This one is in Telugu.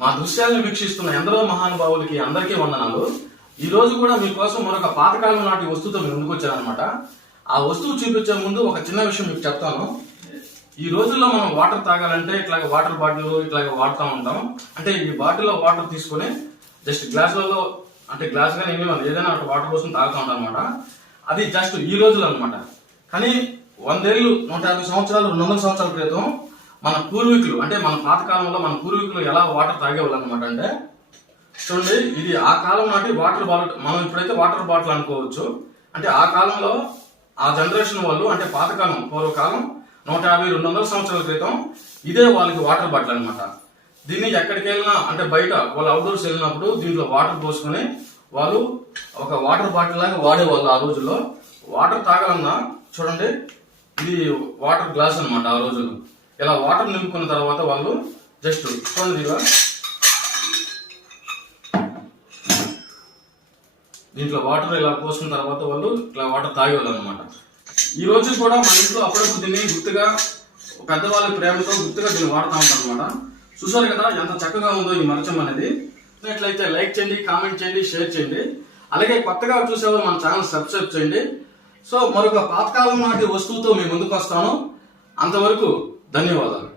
మా దృశ్యాలను వీక్షిస్తున్న ఎందరో మహానుభావులకి అందరికీ వందనాలు. ఈ రోజు కూడా మీకోసం మరొక పాతకాలం నాటి వస్తువుతో మేము ముందుకు వచ్చానమాట ఆ వస్తువు చూపించే ముందు ఒక చిన్న విషయం మీకు చెప్తాను. ఈ రోజుల్లో మనం వాటర్ తాగాలంటే ఇట్లాగ వాటర్ బాటిల్ ఇట్లాగ వాడుతూ ఉంటాం. అంటే ఈ బాటిల్లో వాటర్ తీసుకొని జస్ట్ గ్లాసులలో అంటే గ్లాస్ కానీ మనం ఏదైనా ఒక వాటర్ కోసం తాగుతూ ఉంటాం అనమాట అది జస్ట్ ఈ రోజులు అనమాట కానీ వందేళ్ళు నూట యాభై సంవత్సరాలు రెండు వందల సంవత్సరాల క్రితం మన పూర్వీకులు అంటే మన పాతకాలంలో మన పూర్వీకులు ఎలా వాటర్ తాగేవాళ్ళు అనమాట అంటే చూడండి ఇది ఆ కాలం నాటి వాటర్ బాటిల్ మనం ఇప్పుడైతే వాటర్ బాటిల్ అనుకోవచ్చు అంటే ఆ కాలంలో ఆ జనరేషన్ వాళ్ళు అంటే పాతకాలం పూర్వకాలం నూట యాభై రెండు వందల సంవత్సరాల క్రితం ఇదే వాళ్ళకి వాటర్ బాటిల్ అనమాట. దీన్ని ఎక్కడికి వెళ్ళినా అంటే బయట వాళ్ళు అవుట్డోర్స్ వెళ్ళినప్పుడు దీంట్లో వాటర్ పోసుకొని వాళ్ళు ఒక వాటర్ బాటిల్ లాగా వాడేవాళ్ళు ఆ రోజుల్లో. వాటర్ తాగాలన్నా చూడండి ఇది వాటర్ గ్లాస్ అనమాట ఆ రోజుల్లో. ఇలా వాటర్ నింపుకున్న తర్వాత వాళ్ళు జస్ట్ చూడండి దీంట్లో వాటర్ ఇలా పోసుకున్న తర్వాత వాళ్ళు ఇలా వాటర్ తాగేవాళ్ళు అనమాట ఈ రోజు కూడా మన ఇంట్లో అప్పుడప్పుడు దీన్ని గుర్తుగా పెద్దవాళ్ళ ప్రేమతో గుర్తుగా దీన్ని వాడుతూ ఉంటాం అనమాట చూసారు కదా ఎంత చక్కగా ఉందో ఈ మరచం అనేది. నచ్చినట్లయితే లైక్ చేయండి కామెంట్ చేయండి షేర్ చేయండి. అలాగే కొత్తగా చూసేవాళ్ళు మన ఛానల్ సబ్స్క్రైబ్ చేయండి. సో మరొక పాతకాలం నాటి వస్తువుతో మీ ముందుకు వస్తాను. అంతవరకు ధన్యవాదాలు.